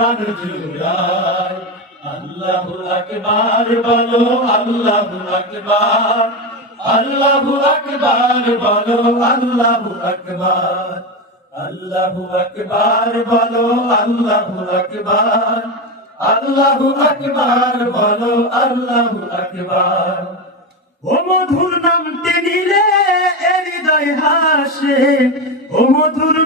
প্রাণ জুড়াই আল্লাহু আকবার বলো আল্লাহু আকবার। আল্লাহু আকবার বলো আল্লাহু আকবার। আল্লাহু আকবার বলো আল্লাহু আকবার। আল্লাহু আকবার বলো আল্লাহু আকবার। ও মধুর নামটি নিলে হৃদয় হাসে। ও মধুর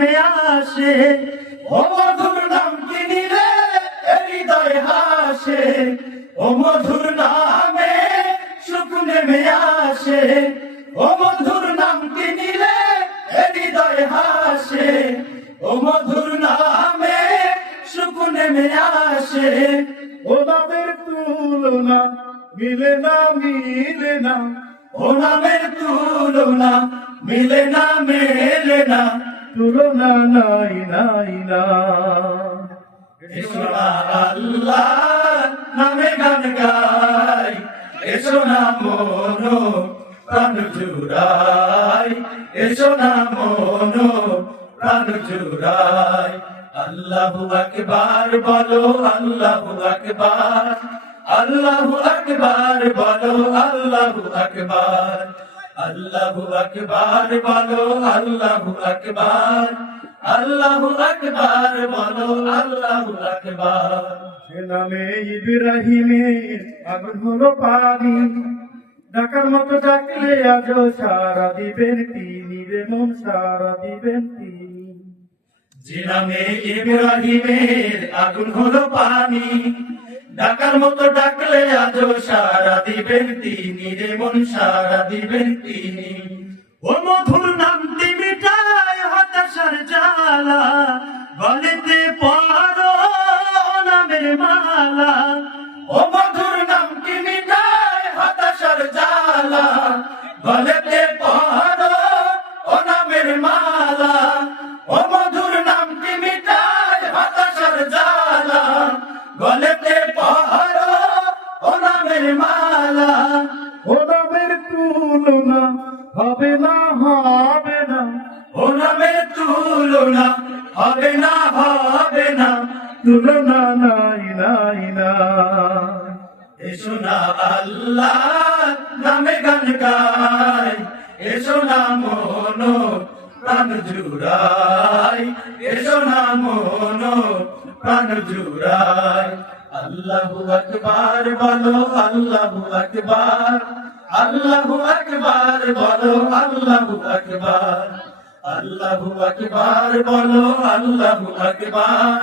নেমে আসে। ও মধুর নামটি নিলে হৃদয় হাসে। ও মধুর নামে সুখ নেমে আসে। ও মধুর নামটি নিলে হৃদয় হাসে। ও মধুর নামে সুখ নেমে আসে। ও নামের তুলনা মিলে না মিলে না। ও নামের তুলনা মিলে না, মেলে না। তুলনা নাই নাই, না। আল্লাহ নামে গান গাই, এসো না মন প্রাণ জুড়াই, এসো না মন প্রাণ জুড়াই। আল্লাহু আকবার বলো, আল্লাহু আকবার আল্লাহু আকবার বলো, আল্লাহু আকবার। আল্লাহু আকবার বলো আল্লাহু আকবার। আল্লাহু আকবার বলো আল্লাহু আকবার। নামে ইব্রাহিমের আগুন হলো পানি। ডাকার মতো ডাকলে আজও সারা দিবেন তিনি রে মন সারা দিবেন তিনি। যে নামে ইব্রাহিমের আগুন হলো পানি ডাকার মতো ডাকলে আজও সারা দিবেন তিনি রে মন, সারা দিবেন তিনি। ও মধুর নামটি মিটায় হতাশার বলেতে পারো নামের মালা। ও মধুর নামটি মিটায় হতাশার জ্বালা বলেতে পারো ও নামের মালা। তুলনা নাই নাই, না। এসো না আল্লাহ নামে গান গাই, এসো না মন প্রাণ জুড়াই, এসো না মন প্রাণ জুড়াই। আল্লাহু আকবার বলো, আল্লাহু আকবার আল্লাহু আকবার বলো, আল্লাহু আকবার আল্লাহু আকবার বলো, আল্লাহু আকবার।